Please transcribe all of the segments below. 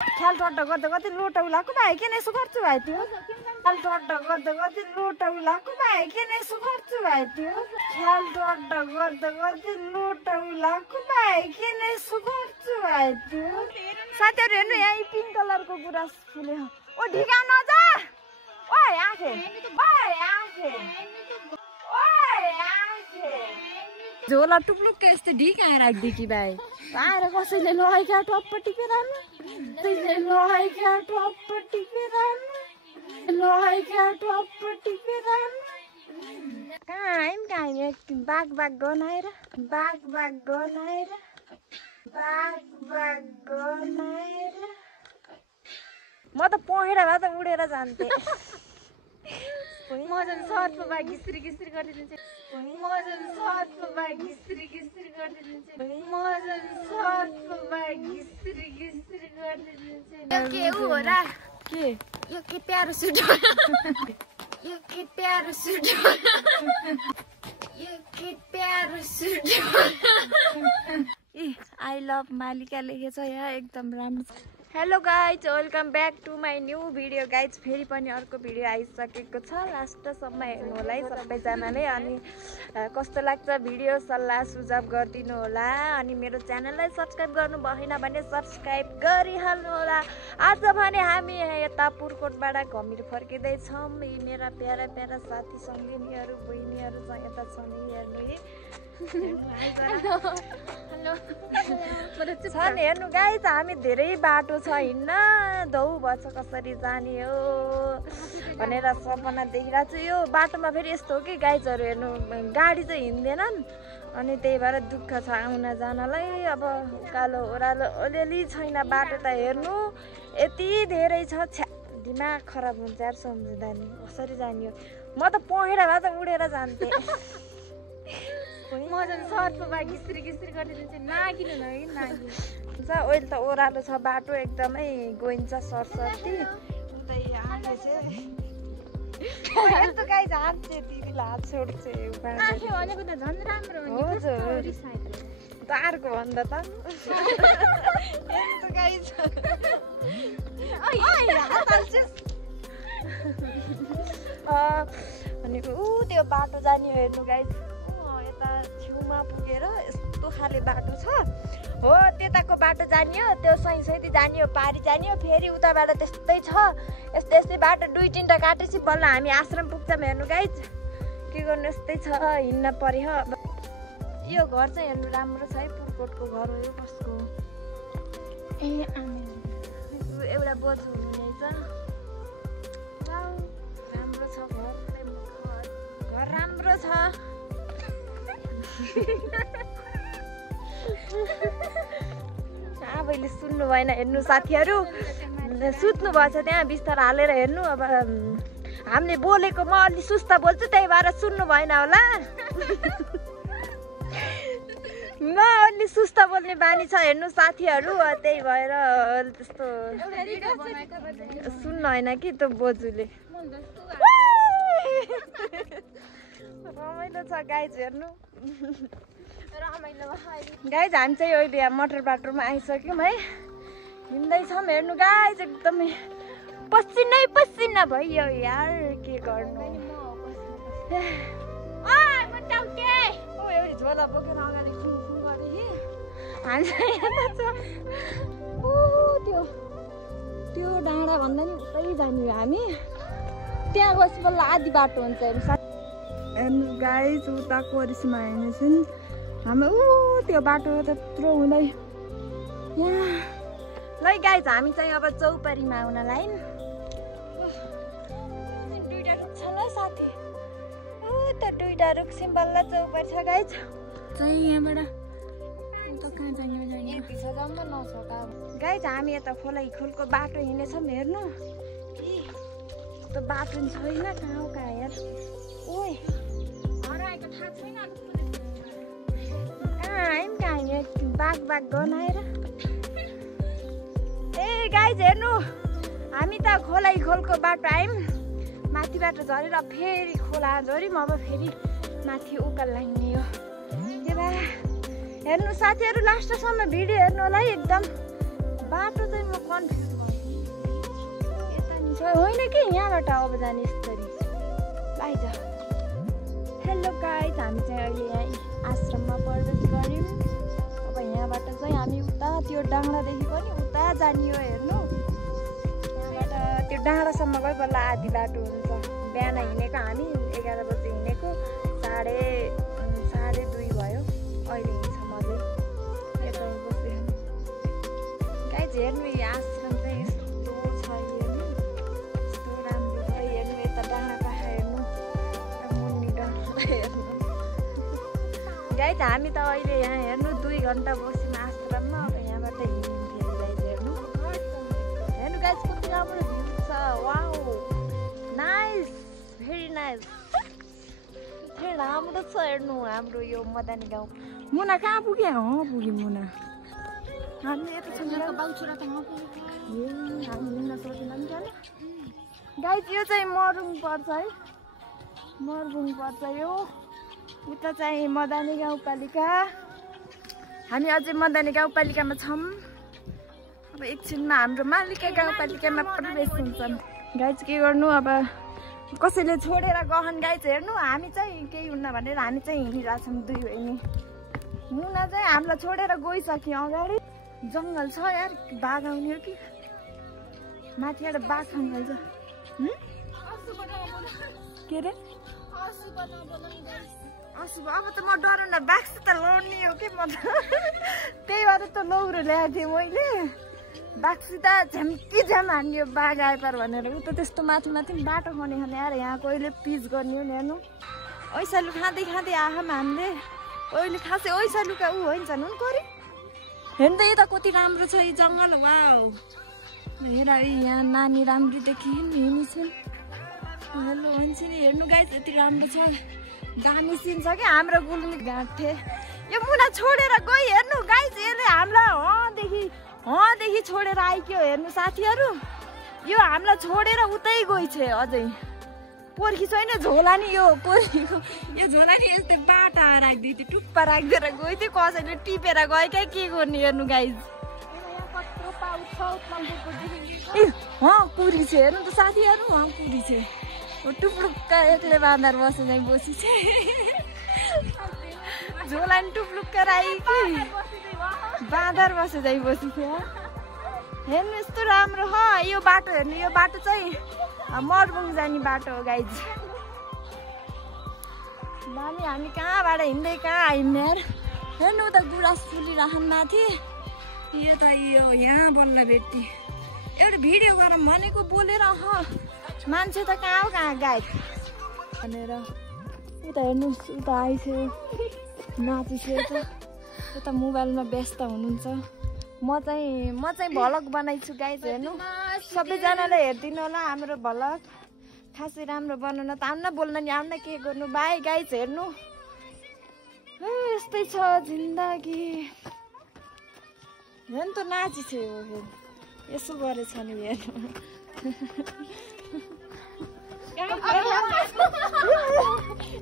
ख्याल टट्ट गर्दा कति लोटौलाको भाइ किन यसो गर्छु भाइ त्यो ख्याल टट्ट गर्दा कति लोटौलाको भाइ किन यसो गर्छु भाइ त्यो ख्याल टट्ट गर्दा कति लोटौलाको भाइ किन यसो गर्छु भाइ त्यो साथीहरु हेर्नु यहाँ पिङ्क कलरको गुराँस फुल्यो ओ ढिका नजा ओइ आखे झोला टुप्लुक्क यस्तो ढिक आएर राख्दियो कि भाइ आएर कसैले लगाइका टप्प टिपेर कहाँ बाग गनाएर म त पहेँडा भए त उडेर जान्थे म झन् सर्फ बा घिस्री गरिदिन्छु के उ हो र के यो के प्यारो सुट आई लभ मालिका लेखेछ यहाँ एकदम राम्रो hello guys welcome back to my new video guys फेरि पनि अर्को भिडियो आइसकेको छ लास्टसम्म हेर्नु होला है सबैजनाले अनि कस्तो लाग्छ भिडियो सल्लाह सुझाव गरिदिनु होला अनि मेरो च्यानललाई सब्सक्राइब गर्नु भएन भने सब्सक्राइब गरिहाल्नु होला आज भने हामी यता पुरकोटबाट घमिर फर्किँदैछौँ मेरा प्यारा प्यारा साथी सङ्गिनीहरू बहिनीहरू छ यता छन् हेर्नु हेर्नु गाइज हामी धेरै बाटो छ हिँड्न दौ भन्छ कसरी जाने हो भनेर सपना देखिरहेको छु यो बाटोमा फेरि यस्तो हो कि गाइजहरू हेर्नु गाडी चाहिँ हिँड्दैनन् अनि त्यही भएर दुःख छ आउन जानलाई अब उकालो ओह्रालो अलिअलि छैन बाटो त हेर्नु यति धेरै छ छ्या दिमाग खराब हुन्छ यार सम्झिँदा नि कसरी जाने हो म त पहेँडा भए त उडेर जान्थेँ म झन् सर्फमा घिस्री गरिदिन्छु नागिनु न कि नागिनु हुन्छ अहिले त ओह्रालो छ बाटो एकदमै गइन्छ सरसर्ती उतै आँखे चाहिँ यस्तो गाइज हात चाहिँ दिदीले हात छोड्छ आँखे भनेको त झन् राम्रो हो त अर्को भन्दा त यस्तो गाइज भनेको ऊ त्यो बाटो जाने हेर्नु गाइज छेउमा पुगेर यस्तो खाले बाटो छ हो त्यताको बाटो जानियो त्यो सही जानियो पारी जानियो फेरि उताबाट त्यस्तै छ यस्तै बाटो 2-3टा काटेपछि बल्ल हामी आश्रम पुग्छौँ हेर्नु गाइज के गर्नु यस्तै छ हिँड्न पर्यो अब यो घर चाहिँ हेर्नु राम्रो छ है पुरकोटको घर हो यो कसको ए एउटा बोजू हुनुहुनेछ राम्रो छ घर राम्रो छ आबैले सुन्नु भएन हेर्नु साथीहरू सुत्नु भएछ त्यहाँ बिस्तार हालेर हेर्नु अब हामीले बोलेको म अलि सुस्ता बोल्छु त्यही भएर सुन्नु भएन होला म अलि सुस्ता बोल्ने बानी छ हेर्नु साथीहरू त्यही भएर त्यस्तो सुन्नु होइन कि त्यो बोजूले रमाइलो छ गाइज हेर्नु गाइज हामी चाहिँ अहिले यहाँ मटर बाटोमा आइसक्यौँ है हिँड्दैछौँ हेर्नु गाइज एकदमै पसिना भइयो यार के गर्नु एउटी झोला बोकेर अगाडि खुङखुङ गरे कि हामी चाहिँ यता छ त्यो डाँडा भन्दा नि उतै जाने हामी त्यहाँ गएपछि बल्ल आधी बाटो हुन्छ हेर्नु गाइज उता कोरिसमा हेर्नुहोस् हाम्रो त्यो बाटो त्यत्रो हुँदै यहाँ ल गाइज हामी चाहिँ अब चौपारीमा आउन लाइन दुईटा रुख छ ल साथी त दुईटा रुख बल्ल चौपारी छ गाइज चाहिँ यहाँबाट कहाँ जाने भित्र जाउँ नसका गाइज हामी यता खोलाको बाटो हिँडेछौँ हेर्नु त्यो बाटो छैन कहाँ यार ओइ बाग गनाएर ए गाइज हेर्नु हामी त खोलाको बाटो आयौँ माथिबाट झरेर फेरि खोला झऱ्यौँ अब फेरि माथि उकाल लाग्ने हो त्यही भएर हेर्नु साथीहरू लास्टसम्म भिडियो हेर्नु होला है एकदम बाटो चाहिँ म कन्फ्युज होइन कि यहाँबाट अब जाने यस्तरी बाहिर। हेलो गाइस, हामी चाहिँ अहिले यहाँ आश्रममा प्रवेश गऱ्यौँ। अब यहाँबाट चाहिँ हामी उता त्यो डाँडादेखि पनि उता जाने हो हेर्नु। यहाँबाट त्यो डाँडासम्म गयो बल्ल आधी बाटो हुन्छ। बिहान हिँडेको हामी 11 बजी हिँडेको, साढे 2:30 भयो। अहिले हिँड्छ मले यता बस्दै गाइस। हेर्नु यो आश्रम चाहिँ यस्तो छ, हेर्नु यस्तो राम्रो छ। हेर्नु यता डाँडा पाखा हेर्नु, मुनि डाँडा हेर्नु गाइस। हामी त अहिले यहाँ हेर्नु 2 घन्टा बस्यौँ आश्रममा। अब यहाँबाट हिँड्थ्यो गाइस। हेर्नु हेर्नु गाइस कति राम्रो भ्यू छ। वाउ, नाइस, भेरी नाइस, राम्रो छ। हेर्नु हाम्रो यो मदानी गाउँ। मुना कहाँ पुग्यो? पुग्यो मुना। हामी यता छौँ गाइस। यो चाहिँ मरुङ पर्छ है, मरुङ पर्छ यो। उता चाहिँ मदानी गाउँपालिका। हामी अझै मदानी गाउँपालिकामा छौँ। अब एकछिनमा हाम्रो मालिका गाउँपालिकामा प्रवेश हुन्छन् गाइस। के गर्नु अब, कसैले छोडेर गहन गाइस। हेर्नु हामी चाहिँ केही हुन्न भनेर हामी चाहिँ हिँडिरहेको छौँ 2 बहिनी। मुना चाहिँ हामीलाई छोडेर गइसक्यो अगाडि। जङ्गल छ यार, बाघ आउने हो कि माथिबाट बाघ खान्छ। के अरे अशुभ? अब त म डराउन बाघसित लड्ने हो कि म त। त्यही भएर त लौरो ल्याएको थिएँ मैले। बाघसित झ्याम्की झ्याम हान्यो बाघ आएपार भनेर। ऊ त त्यस्तो माथि माथि बाटो खने यार। यहाँ कहिले पिच गर्ने हो नि। हेर्नु ओइसालु खाँदै खाँदै आँखामा हामीले अहिले खासै ओइसालुका ऊ हुन्छ नुनकोरी। हेर्नु त यता कति राम्रो छ यो जङ्गल। वाउ, हेर यहाँ नानी राम्री देखि हिँड्नु छिन्। हेलो हुन्छ नि। हेर्नु गाइस यति राम्रो छ, दामी सिन छ क्या। हाम्रो गुल्मी घाट थिए यो मुना छोडेर गई। हेर्नु गाइस यसले हामीलाई देखि छोडेर आइक्यो। हेर्नु साथीहरू, यो हामीलाई छोडेर उतै गइ छ। अझै पोर्खी छैन झोला नि। यो पोर्खीको यो झोला नि यस्तै बाटा राखिदियो थियो, टुप्पा राखिदिएर गयो थियो। कसैले टिपेर गयो क्या, के गर्ने। हेर्नु गाइस कुरी छ। हेर्नु त साथीहरू, कुरी छ। टुप्लुक्का एक्लै बाँधेर बसे चाहिँ बसी छ। झोला नि टुप्लुक्का राखी कि बाँधेर बसे चाहिँ बसी थियो। हेर्नु यस्तो राम्रो हो यो बाटो। हेर्नु यो बाटो चाहिँ मरुङ जाने बाटो हो गाइज। दामी। हामी कहाँबाट हिँड्दै कहाँ आइन् यार। हेर्नु त गुराँस फुलिराखन माथि। यो त यो यहाँ बल्ल भेट्टी। एउटा भिडियो गरौँ भनेको बोलेर मान्छे त कहाँ गायब भनेर। उता हेर्नुहोस्, उता आइसक्यो नाचिसक्यो। उता मोबाइलमा व्यस्त हुनुहुन्छ। म चाहिँ भ्लग बनाइछु गाइज। हेर्नु सबैजनाले हेरिदिनु होला हाम्रो भ्लग। खासै राम्रो बनाउन त आउन, बोल्न नि आउन, के गर्नु। By guys. हेर्नु यस्तै छ जिन्दगी। हेर्नु त नाचिसक्यो, यसो गरेछ नि। हेर्नु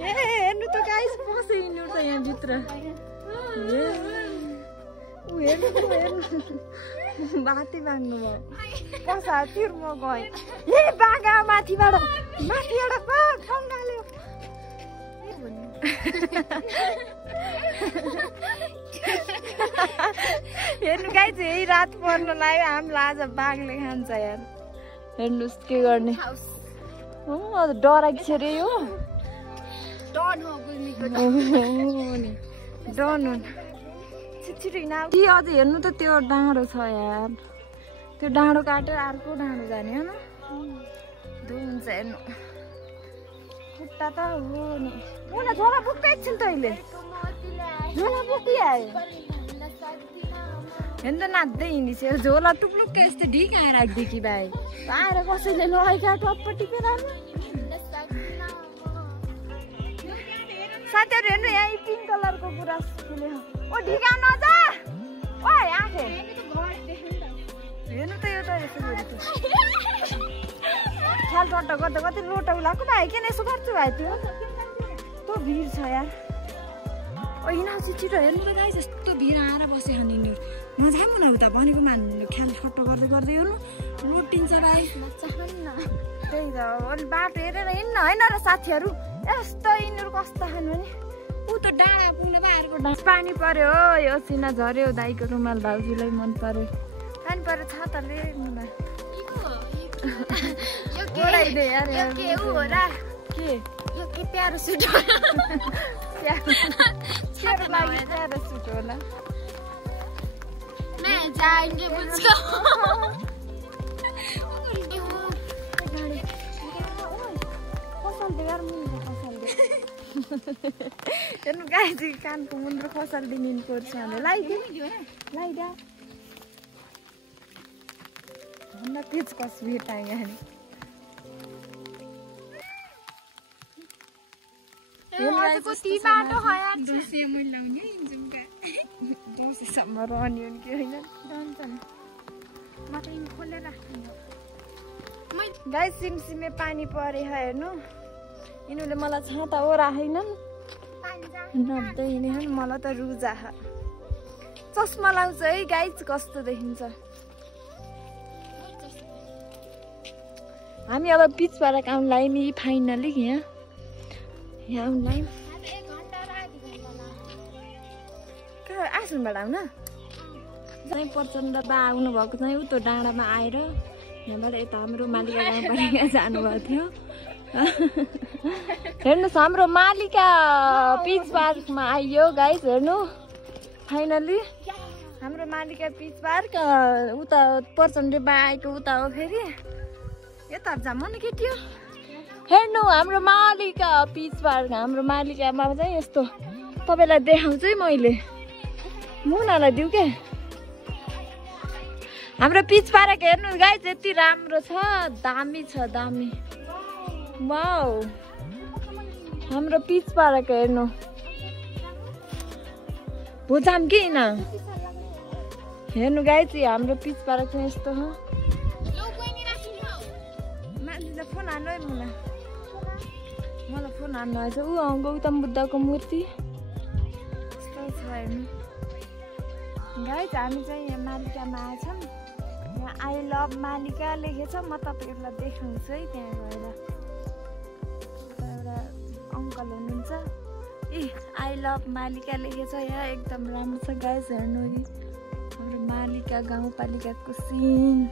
हेर्नु त गाइस पसे हिँड्नु त यहाँ भित्र। हेर्नु बाती बाँध्नु भयो। कसा तिर म गएँ। बाघ माथिबाट बाघ खङ्गाल्यो। हेर्नु गाइस यही रात पर्न लाग्यो। हामीलाई आज बाघले खान्छ यार। हेर्नुहोस् के गर्ने। डराएको छ रे यो। डन हो छिटो हिँड। अझै हेर्नु त त्यो डाँडो छ यार। त्यो डाँडो काटेर अर्को डाँडो जाने हो न। हुन्छ हेर्नु खुट्टा त हो नि। मुना झोला बोक्दै एकछिन त अहिले झोला बोकिहाल्यो। हेर्नु त नाच्दै हिँडिस। झोला टुप्लुक्कै यस्तो ढिक आएर राख्दै कि भाइ आएर कसैले लगेका टप्प टिपेर। साथीहरू हेर्नु यहाँ पिङ्क कलरको गुराँस फुल्यो। ओ ढिका नजा ओ आँखे। हेर्नु त यो त यसो गरेको ख्याल टट्ट गर्दा कति लोटा उलाएको भाइ। किन यसो गर्छु भाइ? त्यो भिड छ यार। ओ हिँडाउँछु छिटो। हेर्नु त गाइस यस्तो भिड आएर बस्यो नि। नजाउँ न उता भनेको मान्नु। ख्याल टट्ट गर्दै हेर्नु लुटिन्छ भाइ त्यही त अनि बाटो हेरेर हिँड्न होइन र साथीहरू यस्तो यिनीहरू कस्तो खानु नि ऊ त डाँडा पुग्नु पो अर्को डाँडा पानी पर्यो हो यो सिना झऱ्यो दाइको रुमाल भाउजूलाई मन पर्यो पानी पर्यो छाताले के प्यारो सुट होला हेर्नु गाई चाहिँ कानको मुन्द्रो खसालिदिनु पर्छ भने लाइदिया भन्दा पेच कस भेटाएँ यहाँ दसैँसम्म रहने हो कि होइन गाई सिमसिमे पानी परे हेर्नु यिनीहरूले मलाई छाता ओराखेनन् नब्दै हिँडेन मलाई त रुजा चस्मा लाउँछ है गाई कस्तो देखिन्छ हामी अब पिच पारा आउनु लाग्यौँ नि फाइनली यहाँ आउनु लाग्यौँ आसनबाट आउन चाहिँ प्रचण्ड बा आउनु भएको चाहिँ उतो डाँडामा आएर यहाँबाट यता हाम्रो मालिका गाउँपालिका जानुभएको थियो हेर्नुहोस् हाम्रो मालिका पिच पार्कमा आइयो गाइस हेर्नु फाइनली हाम्रो मालिका पिच पार्क उता प्रचण्ड बा आएको उता हो फेरि यता जाम न केटी हो हेर्नु हाम्रो मालिका पिच पार्क हाम्रो मालिकामा चाहिँ यस्तो तपाईँलाई देखाउँछु है मैले मुनालाई दिउँ के हाम्रो पिच पार्क हेर्नु गाइस यति राम्रो छ दामी छ दामी वाउ हाम्रो पिच पार्क हेर्नु भुजाम कि न हेर्नु गाइस हाम्रो पिच पार्क चाहिँ यस्तो हो मान्छेले फोन हान्नु है मुना मलाई फोन हान्नु आएछ ऊ गौतम बुद्धको मूर्ति यस्तो छ हेर्नु गाइस हामी चाहिँ यहाँ मालिकामा आएछौँ यहाँ आई लभ मालिका लेखेछ म तपाईँहरूलाई देखाउँछु है त्यहाँ गएर एउटा अङ्कल हुनुहुन्छ ए आई लभ मालिका लेखेछ यहाँ एकदम राम्रो छ गाइस हेर्नु हाम्रो मालिका गाउँपालिकाको सिन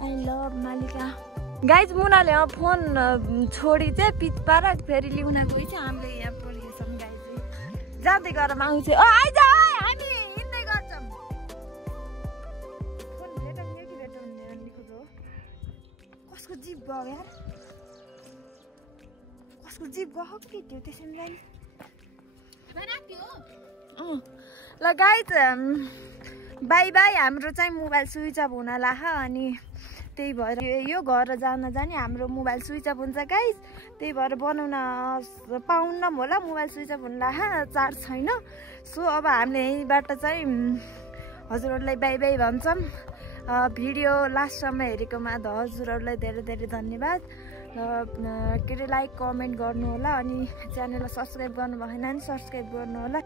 आई लभ मालिका गाइस मुनाले फोन छोडी चाहिँ पिच पार्क फेरि ल्याउन गएछ हामीले यहाँ पढेछौँ गाइस जाँदै गरेर आउँछ आइज हामी हिँड्दै गर्छौँ फोन भेटाउने कि भेटाउने लेखेको कसको जिप गयो यार कसको जिप गयो के त्यो त्यसरी जाने ल गाइस बाई बाई हाम्रो चाहिँ मोबाइल स्विच अफ हुन लाख अनि त्यही भएर यो घर जान जाने हाम्रो मोबाइल स्विच अफ हुन्छ गाइस त्यही भएर बनाउन पाउन्न होला मोबाइल स्विच अफ हुन लाख चार्ज छैन सो अब हामीले यहीँबाट चाहिँ हजुरहरूलाई बाई बाई भन्छौँ भिडियो लास्टसम्म हेरेकोमा हजुरहरूलाई धेरै धेरै धन्यवाद के अरे लाइक कमेन्ट गर्नु होला अनि च्यानललाई सब्सक्राइब गर्नु भएन भने सब्सक्राइब गर्नु होला